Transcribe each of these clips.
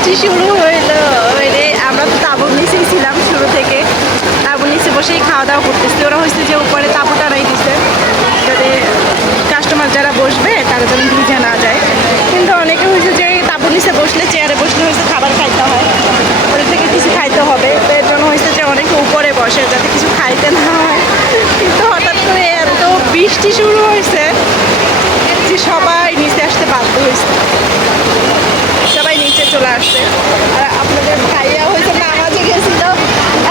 বৃষ্টি শুরু হইলো। আমরা তো তাঁবুর নিচেই ছিলাম শুরু থেকে, তাঁবুর নিচে বসেই খাওয়া দাওয়া করতেছি। ওরা হয়েছে যে উপরে তাঁবু টানাই দিচ্ছে যাতে কাস্টমার যারা বসবে তারা যেন ভিজে না যায়। কিন্তু অনেকে হয়েছে যে তাঁবুর নিচে বসলে, চেয়ারে বসলে হয়েছে খাবার খাইতে হয়, ওদের থেকে কিছু খাইতে হবে। তো এর জন্য হয়েছে যে অনেকে উপরে বসে যাতে কিছু খাইতে না হয়। কিন্তু হঠাৎ করে এত বৃষ্টি শুরু হয়েছে যে সবাই নিচে আসতে বাধ্য হয়েছে, সবাই নিচে চলে আসছে। আর আপনাদের ভাইয়া হয়েছে নামাজে গেছিল,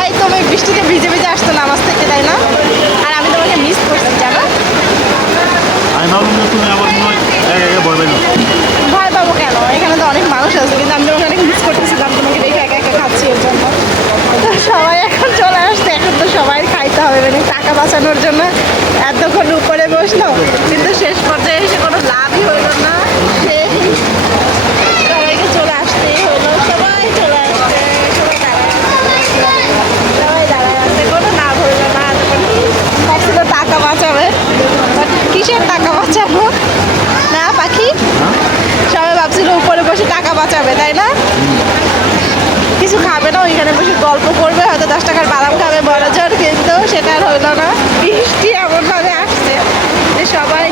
এই তুমি বৃষ্টিতে ভিজে ভিজে আসতো নামাজ থেকে, তাই না? আর আমি তোমাকে মিস করছি জানো। ভয় পাবো কেন, এখানে তো অনেক মানুষ আছে, কিন্তু আমি তোমাকে অনেক মিস করতেছিলাম তোমাকে দেখে একা একা খাচ্ছি এর জন্য। তো সবাই এখন চলে আসছে, এখন তো সবাই খাইতে হবে, মানে টাকা বাঁচানোর জন্য এতক্ষণ উপরে বসলো, কিন্তু শেষ পর্যায়ে এসে কোনো লাভই হইলো না। সবাইকে চলে আসতেই হলো, সবাই চলে আসছে, সবাই দাঁড়ায় আছে, কোনো লাভ হইলো না। ভাবছিল টাকা বাঁচাবে, বাট কিসের টাকা বাঁচাবো না পাখি? সবাই ভাবছিল উপরে বসে টাকা বাঁচাবে, তাই না? কিছু খাবে না, ওইখানে বসে গল্প করবে, হয়তো 10 টাকার বাদাম খাবে বড় জোর, কিন্তু সেটা আর হইলো না। বৃষ্টি এমনভাবে আসছে যে সবাই